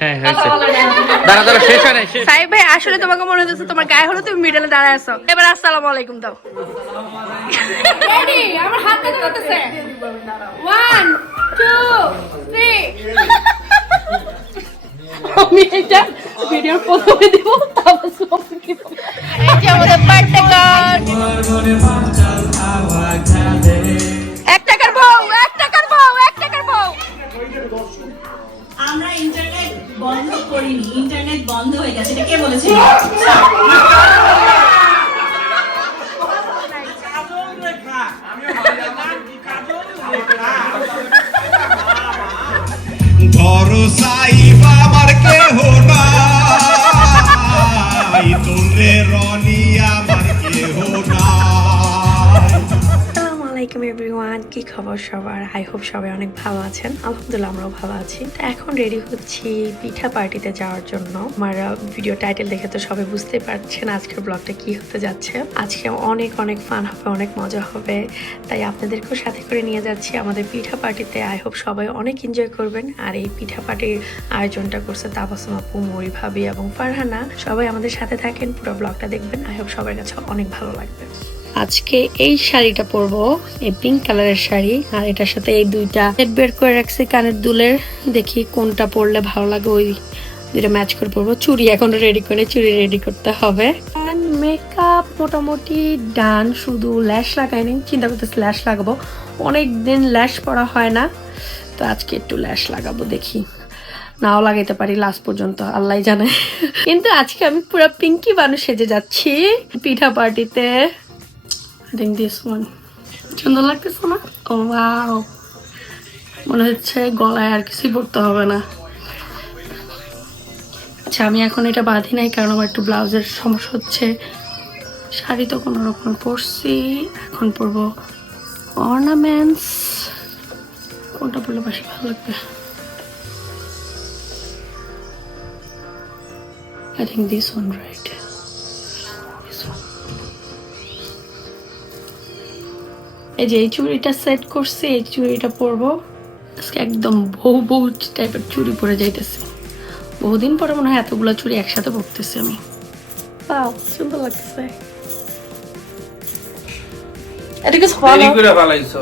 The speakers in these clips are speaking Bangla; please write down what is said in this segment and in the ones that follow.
হ্যাঁ হয়েছে। দাঁড়া দাঁড়া শেষ হয় শেষ। সাহেব ভাই আসলে তোমাকে মনে হচ্ছে তোমার গায়ে হলো তুমি মিডলে দাঁড়ায় আছো। এবার আসসালামু আলাইকুম দাও। রেডি আমার হাত কাটা করতেছে 1 2 3 আমি এটা ভিডিওর প্রথমে দেব তারপর সব দিব। এই যে আমাদের বন্ধ করিনি ইন্টারনেট বন্ধ হয়ে গেছে। এটা কে বলেছে? ভরসাই সবার আই হোপ সবাই অনেক ভালো আছেন। আলহামদুলিল্লাহ আমরাও ভালো আছি। তো এখন রেডি হচ্ছি পিঠা পার্টিতে যাওয়ার জন্য। আমার ভিডিও টাইটেল দেখে তো সবাই বুঝতে পারছেন আজকের ব্লগটা কি হতে যাচ্ছে। আজকে অনেক অনেক ফান হবে, অনেক মজা হবে। তাই আপনাদেরকেও সাথে করে নিয়ে যাচ্ছি আমাদের পিঠা পার্টিতে। আই হোপ সবাই অনেক এনজয় করবেন। আর এই পিঠা পার্টির আয়োজনটা করছে তাবাসুম আপু, মরি ভাবি এবং ফারহানা। সবাই আমাদের সাথে থাকেন, পুরো ব্লগটা দেখবেন। আই হোপ সবার কাছে অনেক ভালো লাগবে। আজকে এই শাড়িটা পরবো, এই পিঙ্ক কালারের শাড়ি, আর এটার সাথে এই দুইটা সেট বের করে রাখছি কানের দুলের। দেখি কোনটা পরলে ভালো লাগে, ওই দুইটা ম্যাচ করে পরবো। চুড়ি এখন রেডি করে, চুড়ি রেডি করতে হবে। মেকআপ মোটামুটি ডান শুধু ল্যাশ লাগাইনি চিন্তা করতেছি ল্যাশ লাগাবো। অনেক দিন ল্যাশ পরা হয় না, তো আজকে একটু ল্যাশ লাগাবো, দেখি। নাও লাগাইতে পারি লাস্ট পর্যন্ত আল্লাহ জানে। কিন্তু আজকে আমি পুরো পিঙ্কি মানুষ সেজে যাচ্ছি, পিঠা পার্টিতে I think this one. সুন্দর লাগতেছে না? ও ওয়াও মনে হচ্ছে গলায় আর কিছুই পড়তে হবে না। আচ্ছা আমি এখন এটা বাঁধি নাই কারণ আমার একটু ব্লাউজের সমস্যা হচ্ছে। শাড়ি তো কোনো রকম পরছি, এখন পরবো অর্নামেন্টস কোনটা পরলে বেশি ভালো লাগবে? I think this one, right. এই যে এই চুড়িটা সেট করছি এই চুড়িটা পরবো। আজকে একদম বহু বহু টাইপের চুড়ি পরে যাইতেছে। বহুদিন পরে মনে হয় এতগুলো চুড়ি একসাথে পরতেছি আমি। Wow, সুন্দর লাগতেছে। এটা দেরি করে পালাইছো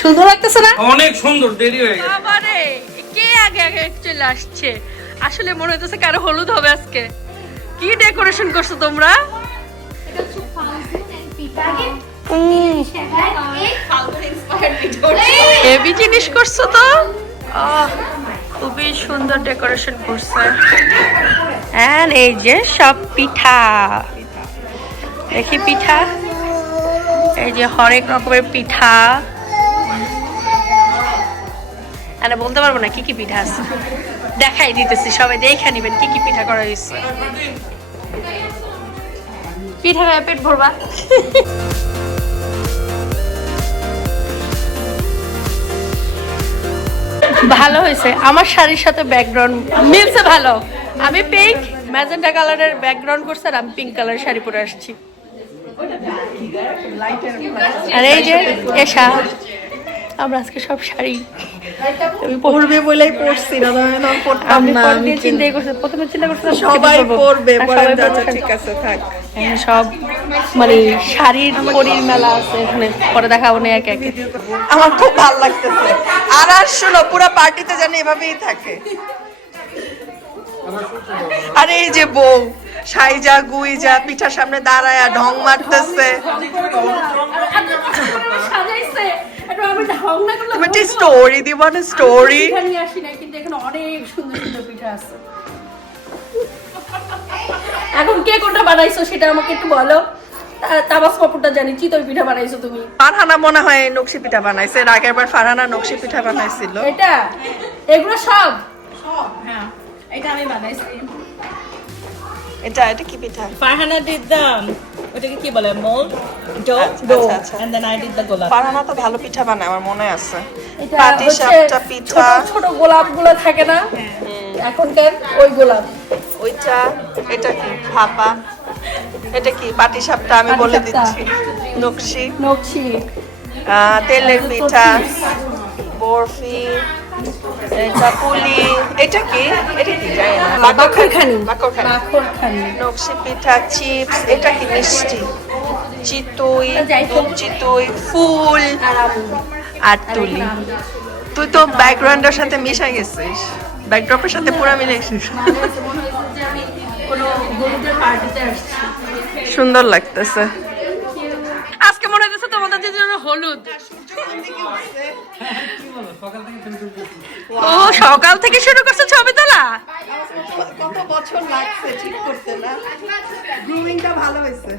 সুন্দর লাগতেছে না? অনেক সুন্দর দেরি হয়ে গেছে। বাবারে কে আগে আগে চলে আসছে? আসলে মনে হইতেছে কারও হলুদ হবে আজকে। কি ডেকোরেশন করছ তোমরা? হেভি জিনিস করছ তো? খুবই সুন্দর ডেকোরেশন করছে। And এই যে সব পিঠা। দেখি পিঠা। এই যে হরেক রকমের পিঠা। আমি বলতে পারব না কি কি পিঠা আছে। দেখাই দিতেছি সবাই দেখে নিবেন কি কি পিঠা করা হয়েছে। পিঠা পেট ভরবা। ভালো হয়েছে। আমার শাড়ির সাথে ব্যাকগ্রাউন্ড মিলছে ভালো। আমি পিঙ্ক ম্যাজেন্টা কালারের ব্যাকগ্রাউন্ড করছে আর আমি পিঙ্ক কালারের শাড়ি পরে আসছি। আর এই যে এসা আমরা আজকে সব শাড়ি আমি পড়বে বলেই পড়ছি না পড়তাম না আমি চিন্তাই করছি প্রথমে চিন্তা করছিলাম সবাই পড়বে পরে ঠিক আছে থাক। হ্যাঁ, সব মানে শাড়ির পরির মেলা আছে এখানে। পরে দেখাবো না একে একে। আমার খুব ভালো লাগতেছে। আর আর শোনো পুরো পার্টিতে যেন এভাবেই থাকে। আরে এই যে বউ সাইজা গুইজা পিঠার সামনে দাঁড়ায় ঢং মারতেছে। তুমি একটি স্টোরি দিব না? স্টোরি এখন কে কোনটা বানাইছো সেটা আমাকে একটু বলো। তাবাস পাপড়টা জানি চিতই পিঠা বানাইছো তুমি? ফারহানা মনে হয় নকশি পিঠা বানাইছে এর আগের বার ফারহানা নকশি পিঠা বানাইছিল। এটা? এগুলো সব? এটা আমি বানাইছি। এটা এটা কি পিঠা? ফারহানা did the ওটাকে কি বলে মোল্ড ডো আচ্ছা। and then I did the গোলাপ। ফারহানা তো ভালো পিঠা বানায় আমার মনে আছে। এটা পাটি হচ্ছে সাপটা পিঠা। ছোট ছোট গোলাপগুলো থাকে না? এখনকার ওই গোলাপ। ওইটা এটা কি? ভাপা। এটা কি? পাটি সাপটা আমি বলে দিচ্ছি। নকশি। নকশি। আহ, তেলের পিঠা। বরফি। এটা এটা কি? এটা কি? জানি না। নকশি পিঠা চিপস এটা কি মিষ্টি? চিতই চিতই ফুল আর তুলি। তুই তো ব্যাকগ্রাউন্ডের সাথে মিশে গেছিস। ব্যাকড্রপের সাথে পুরো মিলে গেছিস। সুন্দর লাগতেছে। তোমাদের জন্য হলুদ। ও সকাল থেকে শুরু করছে ছবি তোলা কত বছর লাগছে ঠিক করতে না? গ্রুমিংটা ভালো হয়েছে।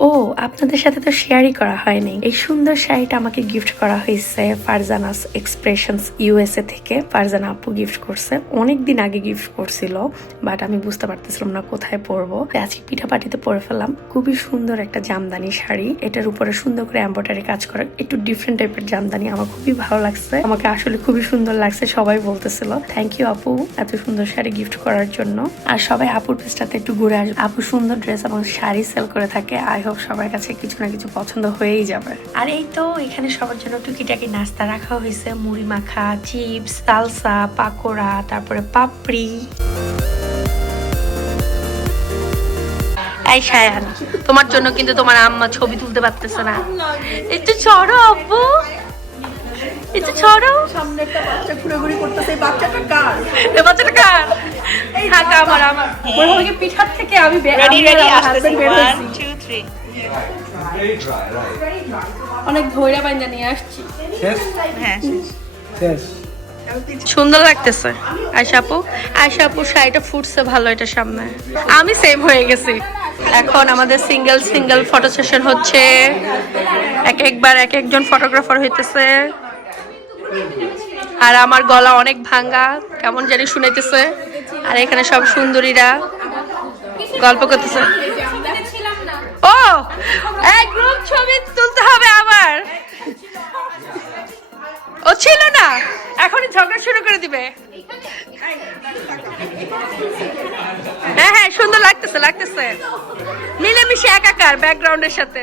ও, আপনাদের সাথে তো শেয়ারই করা হয়নি। এই সুন্দর শাড়িটা আমাকে গিফট করা হয়েছে ফারজানাস এক্সপ্রেশনস ইউএসএ থেকে। ফারজানা আপু গিফট করছে। অনেক দিন আগে গিফট করছিল বাট আমি বুঝতে পারতেছিলাম না কোথায় পরবো। আজকে পিঠা পাটিতে পরে ফেললাম। খুবই সুন্দর একটা জামদানি শাড়ি। এটার উপরে সুন্দর করে এম্ব্রয়ডারি কাজ করা। একটু ডিফারেন্ট টাইপের জামদানি। আমার খুবই ভালো লাগছে। আমাকে আসলে খুবই সুন্দর লাগছে, সবাই বলতেছিল। থ্যাংক ইউ আপু, এত সুন্দর শাড়ি গিফট করার জন্য। আর সবাই আপুর পেজটাতে একটু ঘুরে আসবে। আপু সুন্দর ড্রেস এবং শাড়ি সেল করে থাকে। আই হোপ সবার কাছে কিছু না কিছু পছন্দ হয়েই যাবে। আর এই তো, এখানে সবার জন্য টুকিটাকি নাস্তা রাখা হয়েছে। মুড়ি মাখা চিপস সালসা পাকোড়া, তারপরে পাপড়ি। এই সায়ান তোমার জন্য কিন্তু তোমার আম্মা ছবি তুলতে পারতেছে না। একটু চড়ো আব্বু একটু ছড়ো। সামনে একটা বাচ্চা ঘুরে করতেছে এই বাচ্চাটা কার? এ বাচ্চাটা কার? হ্যাঁ কা আমার আমার। মনে হয় পিঠার থেকে আমি রেডি রেডি আসতেছি। husband বের ওয়ান হয়েছি। টু থ্রি অনেক ধৈর্য বাইন্দা নিয়ে আসছি। হ্যাঁ। সুন্দর লাগতেছে। আয়সা আপু আয়সা আপু শাড়িটা ফুটছে ভালো এটা সামনে। আমি সেম হয়ে গেছি। এখন আমাদের সিঙ্গেল সিঙ্গেল ফটো সেশন হচ্ছে। এক একবার এক একজন ফটোগ্রাফার হইতেছে। আর আমার গলা অনেক ভাঙ্গা, কেমন জানি শুনাইতেছে। আর এখানে সব সুন্দরীরা গল্প করতেছে। ও! এক গ্রুপ ছবি তুলতে হবে আবার। ও ছিল না। এখনই ঝগড়া শুরু করে দিবে। হ্যাঁ হ্যাঁ সুন্দর লাগতেছে লাগতেছে। মিলেমিশে একাকার ব্যাকগ্রাউন্ডের সাথে।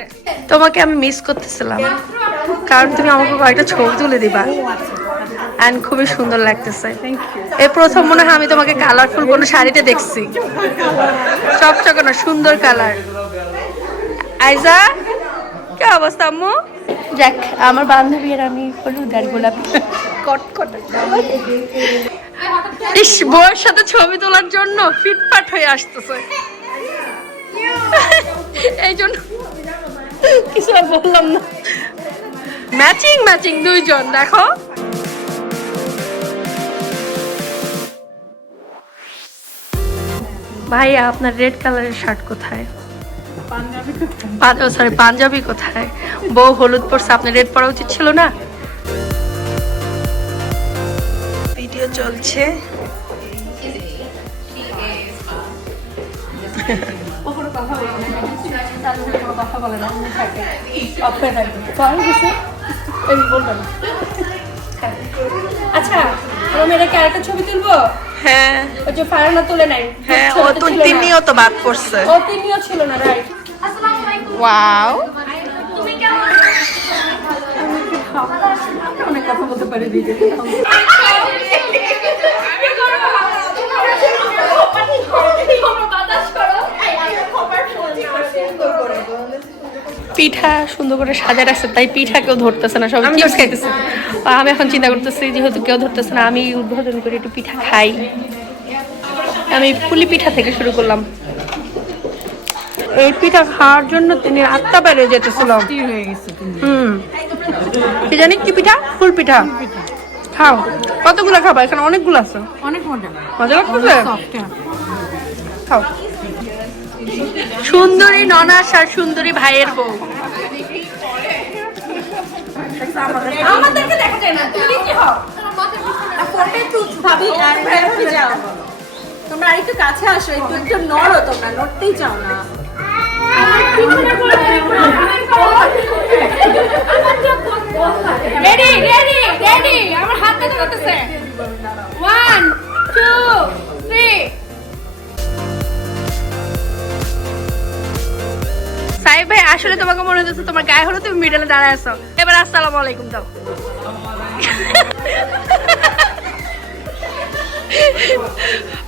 তোমাকে আমি মিস করতেছিলাম। কারণ তুমি আমাকে কয়েকটা ছবি তুলে দিবা। অ্যান্ড খুবই সুন্দর লাগতেছে। এই প্রথম মনে হয় আমি তোমাকে কালারফুল কোনো শাড়িতে দেখছি। চকচকে না সুন্দর কালার আইজা কে অবস্থা আম্মু? যাক আমার বান্ধবীর আমি হলুদ আর গোলাপি। কটকট ইস বউয়ের সাথে ছবি তোলার জন্য ফিটফাট হয়ে আসতেছে। এই জন্য কিছু আর বললাম না। ম্যাচিং ম্যাচিং দুইজন দেখো। ভাই আপনার রেড কালারের শার্ট কোথায়? সরি পাঞ্জাবি কোথায়? বউ হলুদ পরছে আপনার রেড পরা উচিত ছিল না? ভিডিও চলছে। আচ্ছা আমরা মেয়েটাকে আরেকটা ছবি তুলবো? হ্যাঁ। ওই যে ফারানা তুলে নাই। হ্যাঁ ও তো তিনিও তো বাদ করছে। ও তিনিও ছিল না রাইট ওয়াও। পিঠা সুন্দর করে সাজা রাখছে তাই পিঠা কেউ ধরতেছে না সবাই চিপস খাইতেছে। আর আমি এখন চিন্তা করতেছি যেহেতু কেউ ধরতেছে না আমি উদ্বোধন করে একটু পিঠা খাই। আমি পুলি পিঠা থেকে শুরু করলাম। এই পিঠা খাওয়ার জন্য তিনি রাতটা বেড়ে যেতেছিল। হুম। কি জানি কি পিঠা। ফুল পিঠা। খাও। কতগুলো খাবা? এখানে অনেকগুলো আছে। অনেক মজা মজা লাগতেছে। খাও। সুন্দরী ননাস আর সুন্দরী ভাইয়ের বউ। আমাদেরকে দেখা যায় না তুমি কি হও? যাও। তোমরা আরেকটু কাছে আসো, একটু একটু নড়ো তোমরা, নড়তেই চাও না। আমার হাত ওয়ান টু থ্রি আসলে তোমাকে মনে হচ্ছে তোমার গায়ে হলো তুমি মিডলে দাঁড়ায় আছো। এবার আসসালামু আলাইকুম দাও।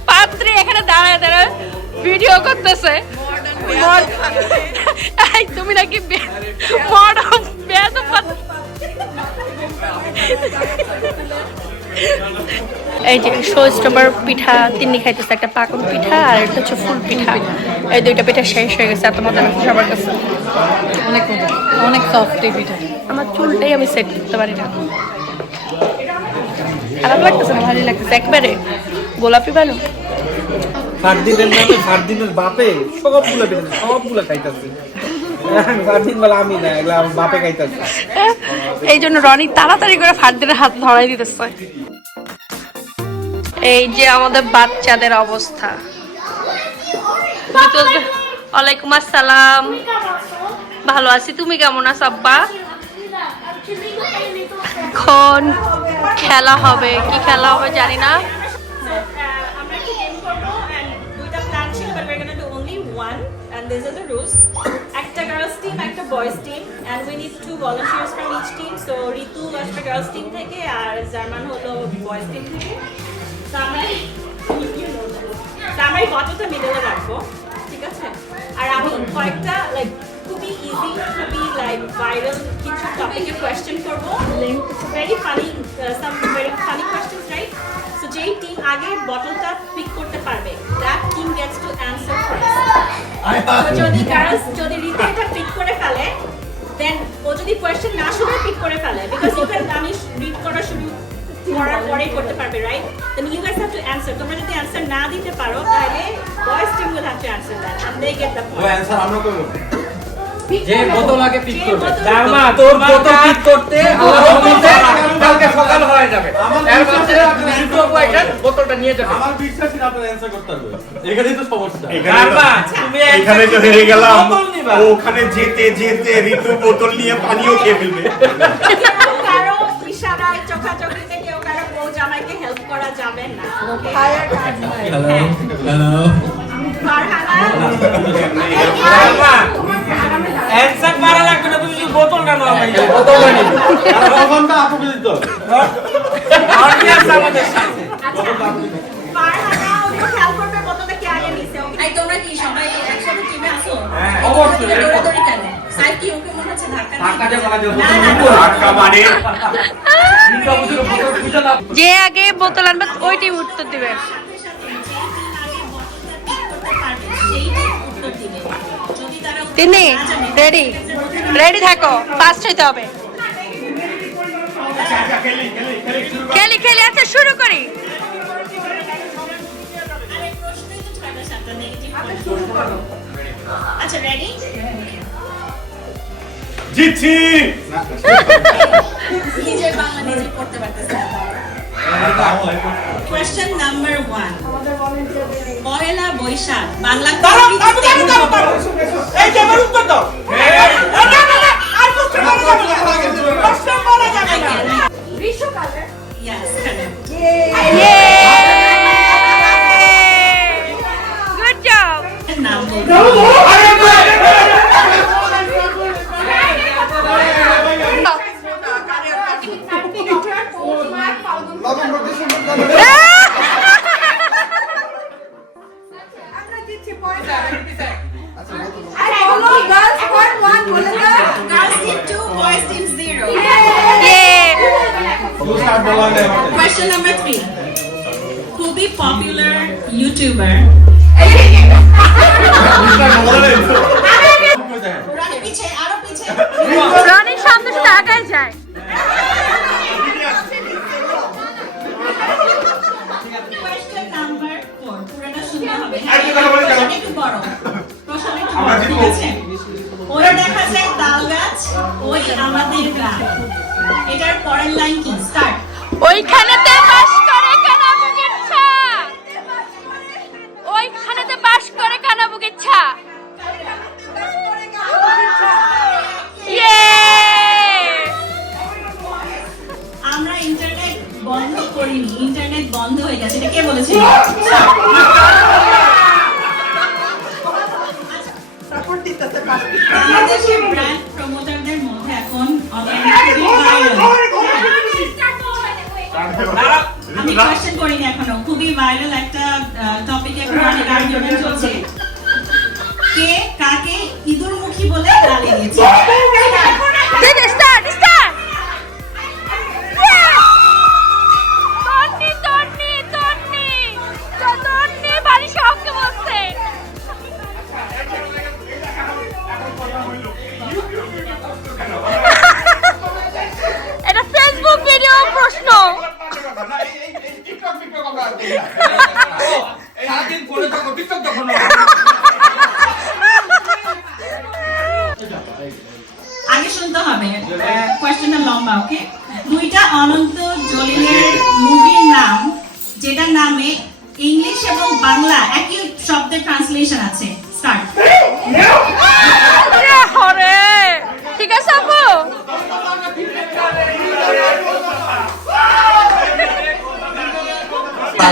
পাত্রী এখানে দাঁড়ায় দাঁড়ায় ভিডিও করতেছে। তুমি নাকি মডার্ন বেদ এই যে শোস্টবার পিঠা তিন্নি খাইতেছে একটা পাকন পিঠা আর এটা হচ্ছে ফুল পিঠা। এই দুইটা পিঠা শেষ হয়ে গেছে এত মজা লাগছে সবার কাছে। অনেক মজা অনেক সফট এই পিঠাটা আমার চুলটাই আমি সেট করতে পারি না। খারাপ লাগতেছে না? ভালোই লাগতেছে। একবারে গোলাপি ভালো ফারদিনের নামে ফারদিনের বাপে সবগুলো পেতেছে সবগুলো খাইতেছে। ফারদিন বলে আমি না এগুলো আমার বাপে খাইতেছে। এই জন্য রনি তাড়াতাড়ি করে ফারদিনের হাত ধরাই দিতেছে। এই যে আমাদের বাচ্চাদের অবস্থা। ওয়ালাইকুম আসসালাম। ভালো আছি, তুমি কেমন আছো আব্বা? এখন খেলা হবে, কি খেলা হবে জানি না। একটা একটা গার্লস টিম একটা boys team and we need two volunteers from each team. So Ritu আসবে গার্লস টিম থেকে আর জার্মান হলো বয়েজ টিম থেকে তো আমরা তো আমরা এই বটলটা মিডলে রাখব ঠিক আছে? আর আমি কয়েকটা লাইক খুবই ইজি খুবই লাইক ভাইরাল কিছু টপিকে কোয়েশ্চেন করব। Very funny some very funny questions right so যেই টিম আগে বটলটা পিক করতে পারবে that team gets to answer first যদি গার্লস যদি রিতে এটা পিক করে ফেলে দেন ও যদি কোয়েশ্চেন না শুনে পিক করে ফেলে বিকজ ইউ ক্যান আমি রিড করা শুরু করার পরেই করতে পারবে right then you guys have to answer তোমরা যদি অ্যানসার না দিতে পারো তাহলে boys team will have to answer that and they get the point যে বোতল আগে পিক বোতল- জামা তোর বোতল পিক করতে রহমতে কালকে সকাল হয়ে যাবে। এর মধ্যে দুটো পয়সা বোতলটা নিয়ে যাবে। আমার বিশ্বাসই না আপনার অ্যান্সার করতে পারবে এখানেই তো সমস্যা। জামা তুমি এখানে তো হেরে গেলাম। ও ওখানে যেতে যেতে ঋতু বোতল নিয়ে পানিও খেয়ে ফেলবে। অ্যানসার লাগবে না তুমি শুধু বোতলটা নাও ভাই। বোতলটা নিবে ঘণ্টা দিতে? আমাদের সাথে? খুঁজে দাও যে আগে বোতল আনবে টিম উত্তর দিবে? তিনি রেডি রেডি থাকো ফার্স্ট হইতে হবে। খেলি খেলি আচ্ছা শুরু করি। আচ্ছা রেডি জিতছি। নিজের বাংলা নিজে পড়তে পারতেছে question number one Pohela Boishakh Bangla এই যে উত্তর দাও। Yes, correct. গুড একটু আমরা বড় ঠিক জিতবো। আছে ওই দেখা যায় তাল গাছ ওই আমাদের গ্রাম এটার পরের লাইন কি স্টার্ট ওইখানেতে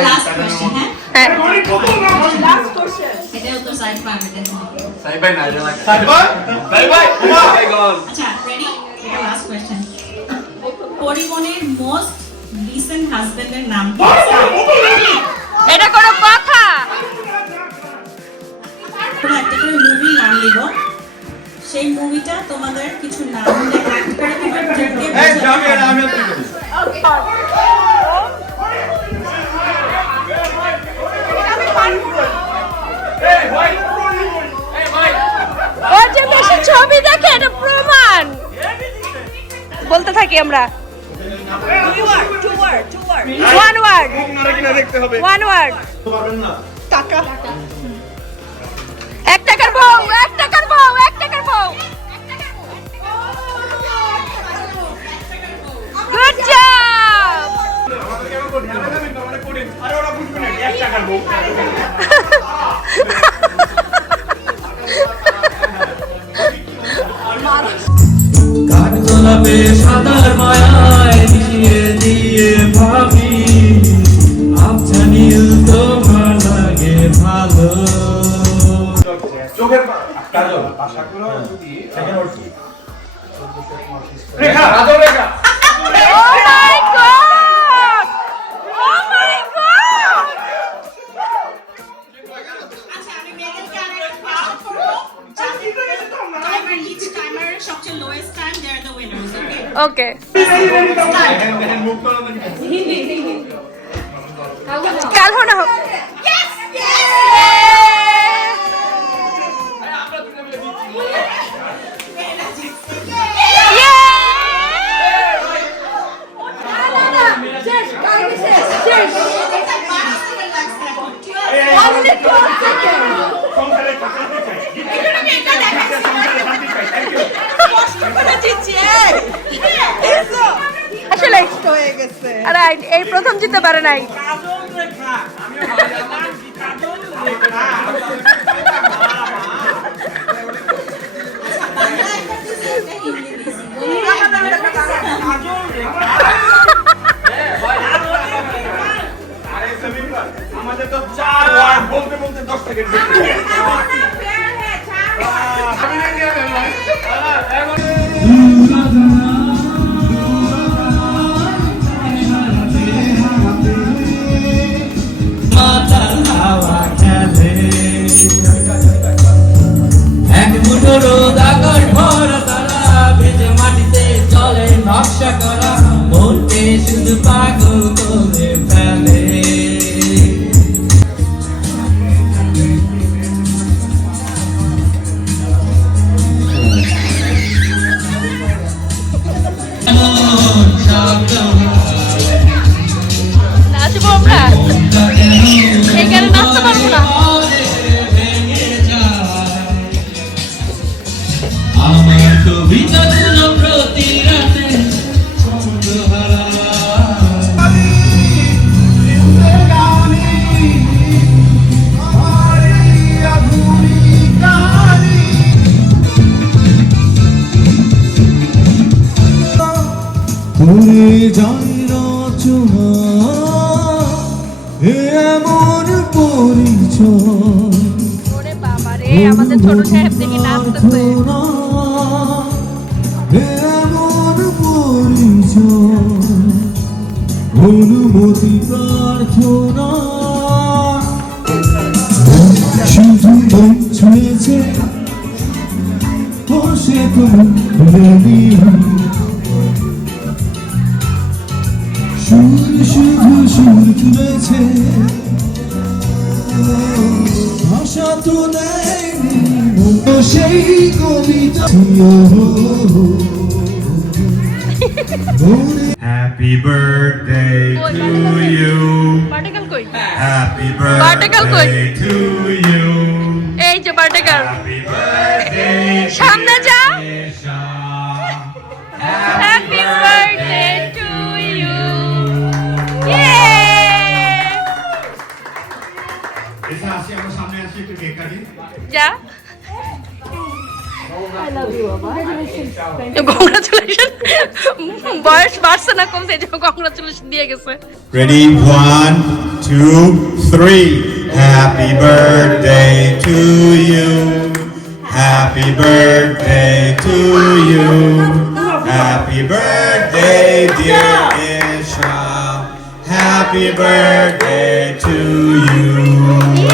লাস্ট কোয়েশ্চেন হ্যাঁ এটাও তো সাইড পাবে আচ্ছা রেডি এটা লাস্ট কোয়েশ্চেন পরিমণির মোস্ট রিসেন্ট হাজবেন্ডের নাম কি এটা কোনো কথা? তোমরা একটা করে মুভি নাম লিখো। সেই মুভিটা তোমাদের কিছু নাম করে তোমরা যে বেশি ছবি দেখে এটা প্রমাণ। বলতে থাকি আমরা। ওয়ান ওয়ার্ড ওয়ান ওয়ার্ড এক টাকার বউ এক টাকার বউ এক টাকার বউ। গুড জব কাঠগোলাপে সাদার মায়ায় দিয়ে দিয়ে ভাবি আচ্ছা নীল তোমার লাগে ভালো। চোখের কাজল। রেখা কাজল রেখা। Oh my god! ওকে. কাল হো হোক আসলে এই প্রথম জিততে পারে নাই। আমাদের তো চার বলতে বলতে দশ সেকেন্ড ছুঁয়েছে বসে তুমি ভুলেনি সুর শুধু সুর তুলেছে ভাষা তো দেয়নি সেই কবিতা মনে Happy birthday to you. Happy birthday to যা কংগ্রাচুলেশন বয়স বাড়ছে না কমছে এই জন্য কংগ্রাচুলেশন দিয়ে গেছে Ready? One, two, three. Happy birthday to you. Happy birthday to you. Happy birthday, dear Isha. Happy birthday to you.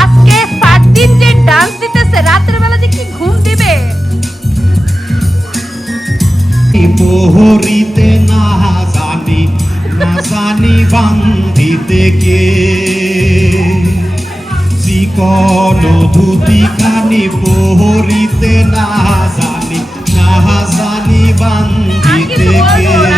আজকে সাত দিন যে ডান্স দিতেছে রাতের বেলা যে কি ঘুম দিবে? পোহরিতে না জানি না জানি বান্ধিতে কে। চিকন ধুতি খানি পোহরিতে না জানি না জানি বান্ধিতে কে।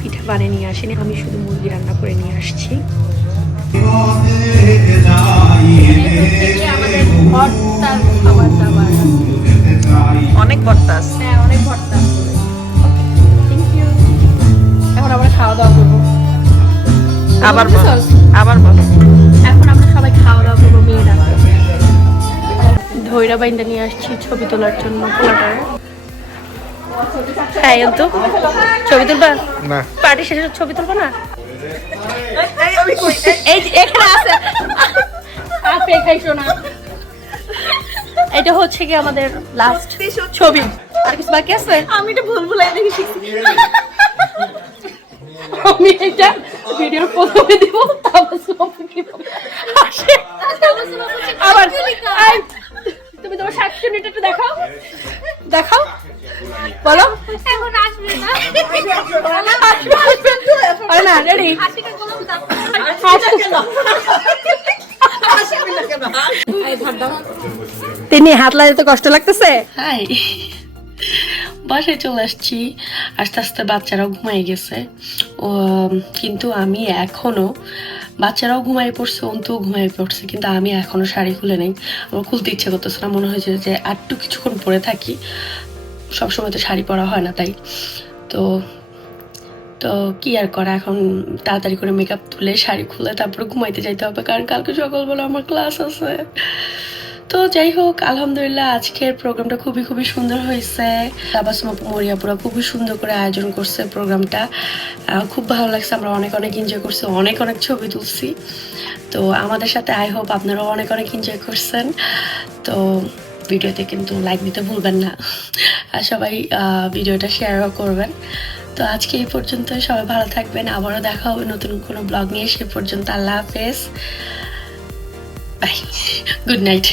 পিঠা বানিয়ে নিয়ে আসিনি আমি শুধু মুরগি রান্না করে নিয়ে আসছি। অনেক বট্টাস হ্যাঁ অনেক ভর্তা এখন আমরা খাওয়া দাওয়া করব। আবার আবার বল। এখন আমরা সবাই খাওয়া দাওয়া করব মেয়েরা। ধৈরা বাইন্দা নিয়ে আসছি ছবি তোলার জন্য। ফ্লাটার হ্যাঁ তো। ছবি তুলবা? না। পার্টি শেষে ছবি তুলবো না? এই এখানে আছে। আপে খাইছো না। এটা হচ্ছে কি আমাদের লাস্ট ছবি। আর কিছু বাকি আছে? আমি এটা ভুল ভুলাই দেখি শিখছি। আমি এটা ভিডিওর প্রথমে দিব তারপর হাসে আবার তুমি তোমার সাতশো মিনিটটা দেখাও। দেখাও। বলো। এখন আসবে না। আসবে আসবে আরে না রেডি তিনি হাত লাগাতে কষ্ট লাগতেছে? হাই। বাসায় চলে আসছি। আস্তে আস্তে বাচ্চারাও ঘুমাই গেছে। ও কিন্তু আমি এখনও বাচ্চারাও ঘুমাই পড়ছে, অন্তুও ঘুমাই পড়ছে, কিন্তু আমি এখনও শাড়ি খুলে নেই। আমার খুলতে ইচ্ছে করতেছে না, মনে হয়েছে যে আরটু কিছুক্ষণ পরে থাকি। সবসময় তো শাড়ি পরা হয় না তাই। তো তো কি আর করা, এখন তাড়াতাড়ি করে মেকআপ তুলে শাড়ি খুলে তারপরে ঘুমাইতে যাইতে হবে, কারণ কালকে সকালবেলা আমার ক্লাস আছে। তো যাই হোক, আলহামদুলিল্লাহ আজকের প্রোগ্রামটা খুবই খুবই সুন্দর হয়েছে। তাবাসমা মরিয়াপুরা খুবই সুন্দর করে আয়োজন করছে প্রোগ্রামটা। খুব ভালো লাগছে, আমরা অনেক অনেক এনজয় করছি, অনেক অনেক ছবি তুলছি। তো আমাদের সাথে আই হোপ আপনারাও অনেক অনেক এনজয় করছেন। তো ভিডিওতে কিন্তু লাইক দিতে ভুলবেন না। আর সবাই ভিডিওটা শেয়ারও করবেন। তো আজকে এই পর্যন্ত সবাই ভালো থাকবেন, আবারও দেখা হবে নতুন কোনো ব্লগ নিয়ে, সে পর্যন্ত আল্লাহ হাফেজ। Bye good night